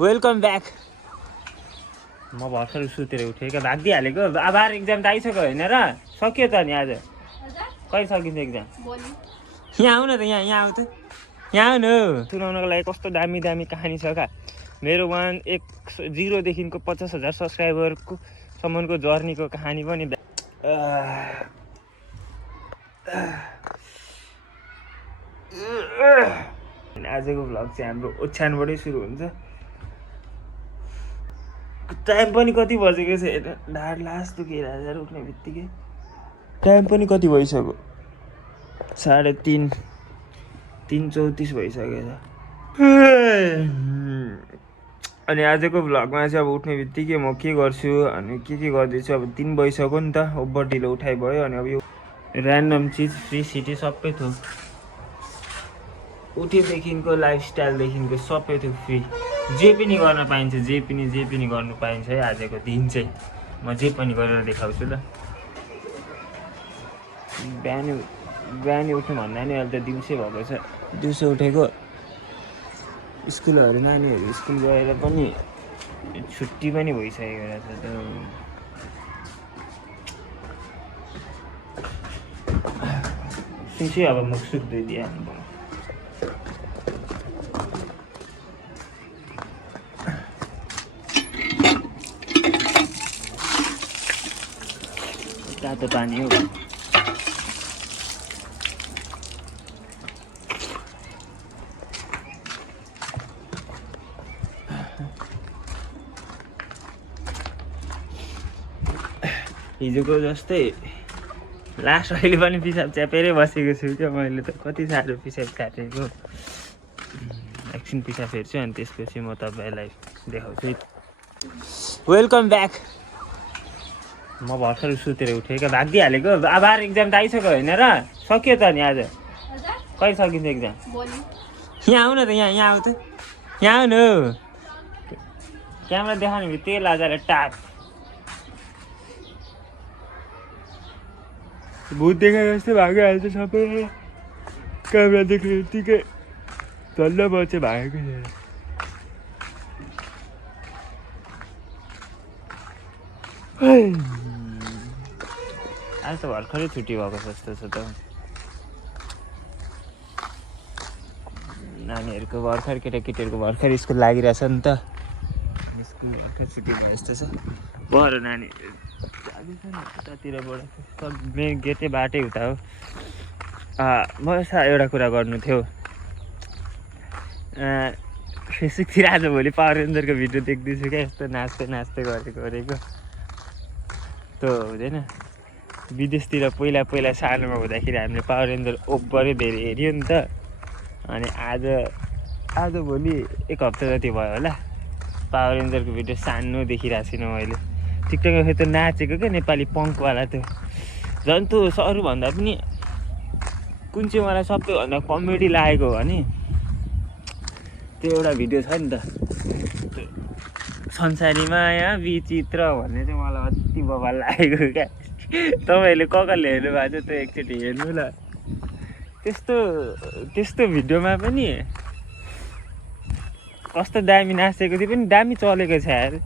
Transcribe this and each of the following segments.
Welcome back. म भर्खर सुतेर उठेँ क्या, भागिदिइहालेको। आभार एक्जाम त आइसक्यो होइन र? सक्यो त नि आज। कहिले सकिन्छ एक्जाम? यहाँ आऊ न त, यहाँ आऊ त, यहाँ आऊ न। सुनाउनको लागि कस्तो दामी दामी कहानी छ क्या। मेरो 0 देखिको 50,000 सब्सक्राइबरको सम्मको जर्नीको कहानी पनि आजको भ्लग चाहिँ हाम्रो ओछ्यानबाटै सुरु हुन्छ। टाइम पनि कति बजेको छ हेर, ढाड लास दुखेर हजार उठ्ने बित्तिकै टाइम पनि कति भइसक्यो, 3:34 भइसक्यो छ। अनि आजको भ्लगमा चाहिँ अब उठ्ने बित्तिकै म के गर्छु अनि के गर्दैछु, अब 3 भइसक्यो नि त, ओभर ढिलो उठाइ भयो। अनि अब यो ऱ्यान्डम चिज फ्री सिटी सबै थोक, उठेदेखिको लाइफस्टाइलदेखिको सबै थोक फ्री, जे पनि गर्न पाइन्छ, जे पनि गर्नु पाइन्छ है। आजको दिन चाहिँ म जे पनि गरेर देखाउँछु ल। बिहान उठ्नु भन्दा नि अहिले त दिउँसै भएको छ। दिउँसो उठेको, स्कुलहरू नानीहरू स्कुल गएर पनि छुट्टी पनि भइसकेको रहेछ त। सुन्छे अब मुख सुख धोइदिए तातो पानी हो। हिजोको जस्तै लास्ट अहिले पनि पिसाब च्यापेरै बसेको छु क्या मैले त। कति साह्रो पिसाब च्यापेको। एकछिन पिसाब फेर्छु अनि त्यसपछि म तपाईँलाई देखाउँछु। Welcome back. म भर्खर सुतेर उठेँ क्या, भागिदिइहालेको। आभार एक्जाम त आइसक्यो होइन र? सक्यो त नि आज। कहिले सकिन्छ एक्जाम? यहाँ आऊ न त, यहाँ आऊ त, यहाँ आऊ न। क्यामेरा देखाउने बित्तिकै लाजाले टाप भूत देखाए जस्तै भागिहाल्छ सबै। क्यामेरा देख्ने बित्तिकै झल्ल म चाहिँ भागेको थिएँ। आज त भर्खरै छुट्टी भएको जस्तो छ त। नानीहरूको भर्खर, केटाकेटीहरूको भर्खर स्कुल लागिरहेछ नि त। स्कुल भर्खर छुट्टी भयो जस्तो छ। बरु नानीहरू जाँदैछ नि उतातिरबाट, मेन गेटै बाटै उता हो। म एउटा कुरा गर्नु थियो। फेसबुकतिर आजभोलि पावर रेन्जरको भिडियो देख्दैछु क्या, यस्तो नाच्दै गरेको त्यो हुँदैन। विदेशतिर पहिला सानोमा हुँदाखेरि हामीले पावर रेन्जर ओभरै धेरै हेऱ्यो नि त। अनि आजभोलि 1 हप्ता जति भयो होला, पावर रेन्जरको भिडियो सानो देखिरहेको छुइनँ मैले। टिकटकमा फेरि त नाचेको क्या, नेपाली पङ्कवाला त्यो झन् त्यो अरूभन्दा पनि कुन चाहिँ मलाई सबैभन्दा कमेडी लागेको हो भने त्यो एउटा भिडियो छ नि त, संसारी माया विचित्र भन्ने चाहिँ मलाई अति बवाल लागेको क्या। तपाईँहरूले कसले हेर्नु भएको छ त्यो एकचोटि हेर्नु ल। त्यस्तो भिडियोमा पनि कस्तो दामी नाचेको थियो, पनि दामी चलेको छ यार।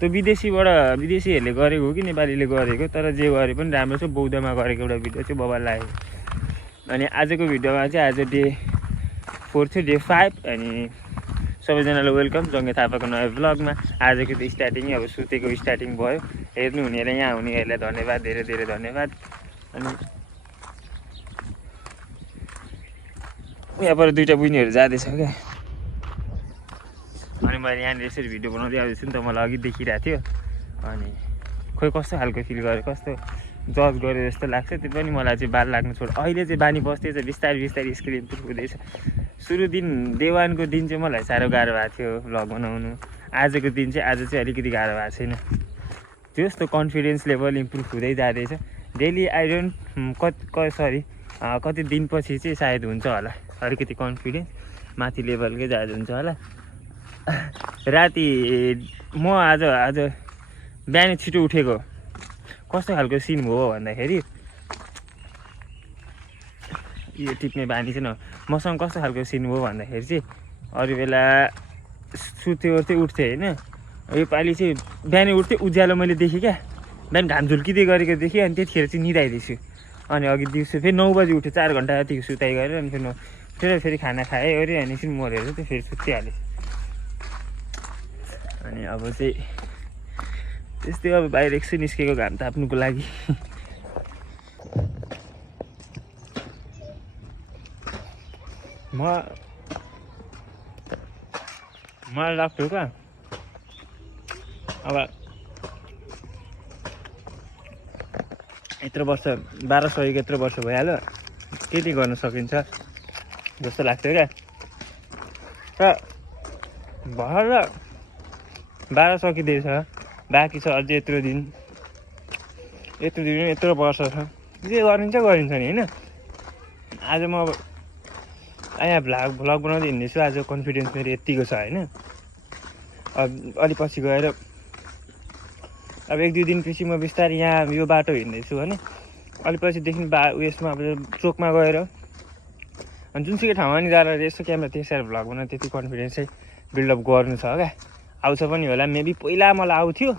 त्यो विदेशीहरूले गरेको हो कि नेपालीले गरेको, तर जे गरे पनि राम्रो छ। बौद्धमा गरेको एउटा भिडियो चाहिँ बवाल लाग्यो। अनि आजको भिडियोमा चाहिँ आज डे 4 थियो, डे 5। अनि सबैजनालाई वेलकम जङ्गे थापाको नयाँ भ्लगमा। आजको त स्टार्टिङै अब सुतेको स्टार्टिङ भयो। हेर्नु हुनेलाई, यहाँ हुनेहरूलाई धन्यवाद, धेरै धेरै धन्यवाद। अनि यहाँबाट 2टा बुइनीहरू जाँदैछ क्या। अनि मैले यहाँनिर यसरी भिडियो बनाउँदै आउँदैछु नि त, मलाई अघि देखिरहेको थियो। अनि खोइ कस्तो खालको फिल गरेँ, कस्तो जज गरेँ जस्तो लाग्छ। त्यो पनि मलाई चाहिँ बाल लाग्नु छोड्यो। अहिले चाहिँ बानी बस्दैछ, बिस्तारै स्क्रिन हुँदैछ। सुरु दिन डे 1को दिन चाहिँ मलाई साह्रो गाह्रो भएको थियो भ्लग बनाउनु। आजको दिन चाहिँ अलिकति गाह्रो भएको छैन। त्यस्तो कन्फिडेन्स लेभल इम्प्रुभ हुँदै जाँदैछ डेली। कति दिनपछि चाहिँ सायद हुन्छ होला, अलिकति कन्फिडेन्स माथि लेभलकै जाँदा हुन्छ होला। राति म आज बिहान छिटो उठेको कस्तो खालको सिन हो भन्दाखेरि, यो टिप्ने बानी चाहिँ मसँग कस्तो खालको सिन हो भन्दाखेरि चाहिँ, अरू बेला सुत्थेँ ओर्थेँ उठ्थेँ होइन। योपालि चाहिँ बिहानै उठ्थेँ उज्यालो मैले देखेँ क्या, बिहान घाम झुल्किँदै गरेको देखेँ। अनि त्यतिखेर चाहिँ निदाइदिन्छु। अनि अघि दिउँसो फेरि 9 बजी उठेँ, 4 घन्टा जतिको सुताइ गरेर। अनि फेरि खाना खाएँ अरे, अनि एकछिन मरेर चाहिँ फेरि सुतिहालेँ। अनि अब चाहिँ त्यस्तै अब बाहिर एकछिन निस्केको घाम ताप्नुको लागि। मलाई लाग्थ्यो क्या अब यत्रो वर्ष 1200 यत्रो वर्ष भइहाल्यो, त्यति गर्न सकिन्छ जस्तो लाग्थ्यो क्या। र भएर 12 सकिँदैछ, बाँकी छ अझै यत्रो दिन यत्रो वर्ष छ, जे गरिन्छ नि होइन। आज म अब यहाँ भ्लग बनाउँदै हिँड्दैछु। आज कन्फिडेन्स मेरो यत्तिको छ होइन। अब अलि पछि गएर अब 1-2 दिनपछि म बिस्तारै यहाँ यो बाटो हिँड्दैछु भने अलि पछिदेखि उयसमा अब चोकमा गएर अनि जुनसुकै ठाउँमा नि जाँदा यसो क्यामेरा त्यसरी भ्लग बनाएर त्यति कन्फिडेन्स चाहिँ बिल्डअप गर्नु छ क्या। आउँछ पनि होला मेबी। पहिला मलाई आउँथ्यो,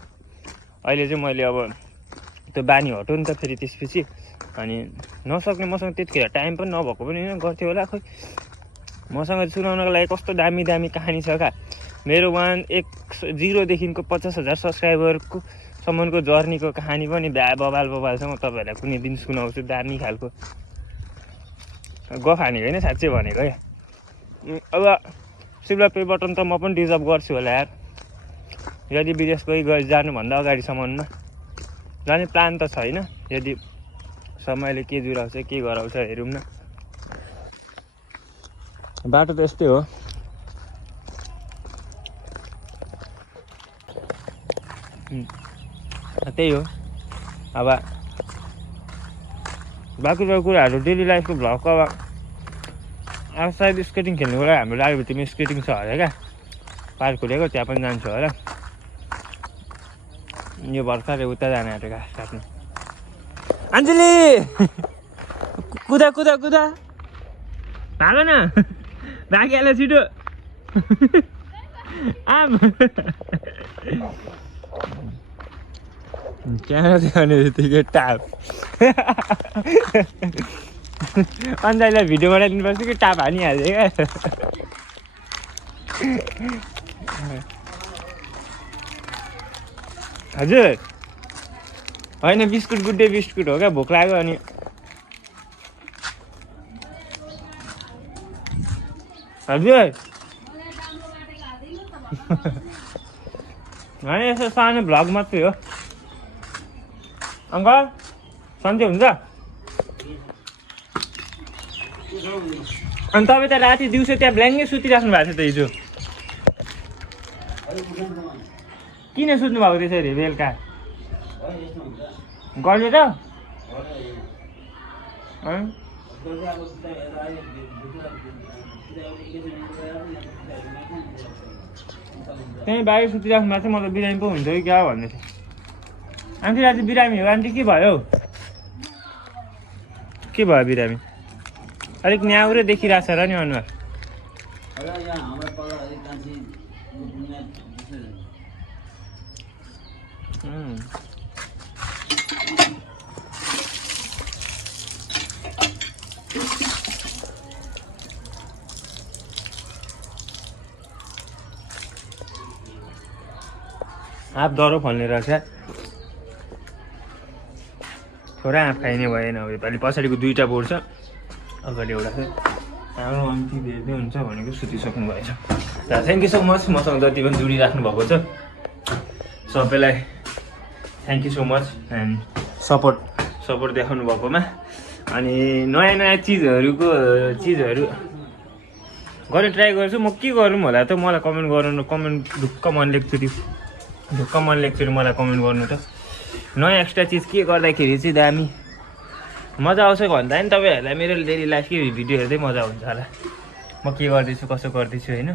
अहिले चाहिँ मैले अब त्यो बानी हट्यो नि त फेरि त्यसपछि। अनि नसक्ने मसँग त्यतिखेर टाइम पनि नभएको पनि होइन, गर्थ्यो होला खोइ। मसँग सुनाउनको लागि कस्तो दामी दामी कहानी छ क्या। मेरो 0देखिको 50,000 सब्सक्राइबरको सम्मको जर्नीको कहानी पनि बबाल छ। म तपाईँहरूलाई कुनै दिन सुनाउँछु, दामी खालको गफ हानेको होइन, साँच्चै भनेको क्या। अब सिल्भर प्ले बटन त म पनि डिजर्भ गर्छु होला यार, यदि विदेश जानुभन्दा अगाडिसम्ममा जाने प्लान त छैन। यदि समयले के जुराउँछ के गराउँछ हेरौँ न। बाटो त यस्तै हो। त्यही हो। अब बाँकी कुराहरू डेली लाइफको भ्लगको अब सायद स्केटिङ खेल्नुको लागि हाम्रो लाइब्रेरीमा स्केटिङ छ अरे क्या, पार्क खुलेको, त्यहाँ पनि जान्छु होला। यो भर्खरै उता जाने आँटेको घाँस काट्नु। अञ्जली कुदा कुदा कुदा भाग न, भागिहाल्यो छिटो। आम क्यामेरा देखाउने बित्तिकै टाप। अन्जलीलाई भिडियो बनाइदिनुपर्छ कि टाप हानिहाल्यो क्या। हजुर होइन, बिस्कुट गुड्डे बिस्कुट हो क्या, भोक लाग्यो। अनि हजुर होइन, यसो सानो भ्लग मात्रै हो। अङ्कल सन्चै हुन्छ? अनि तपाईँ त राति दिउँसो त्यहाँ ब्ल्याङ्कै सुतिराख्नु भएको थियो त हिजो, किन सुत्नु भएको त्यसरी बेलुका गरेर? त्यहीँ बाहिर सुतिराख्नु भएको थियो, मतलब बिरामी पो हुन्छ कि क्या भन्दै थियो। आन्टी आज बिरामी हो? आन्टी के भयो? के भयो बिरामी? अलिक न्याउरै देखिरहेको छ र नि अनुहार। आँप डह्रो फल्ने रहेछ, थोरै आँप खाइने भएन। अब योपालि पछाडिको 2टा बोर्ड छ, अगाडि एउटा छ। हाम्रो अन्ति धेरै हुन्छ भनेको सुतिसक्नु भएछ। र थ्याङ्क यू सो मच मसँग जति पनि जोडिराख्नु भएको छ सबैलाई thank you so much and support देखाउनु भएकोमा। अनि नयाँ चिजहरू गर्ने ट्राई गर्छु। म के गरौँ होला त, मलाई कमेन्ट ढुक्क मन लेख्छु मलाई कमेन्ट गर्नु त। नयाँ एक्स्ट्रा चिज के गर्दाखेरि चाहिँ दामी मजा आउँछ भन्दा नि तपाईँहरूलाई मेरो डेली लाइफकै भिडियो हेर्दै मजा हुन्छ होला। म के गर्दैछु कसो गर्दैछु होइन।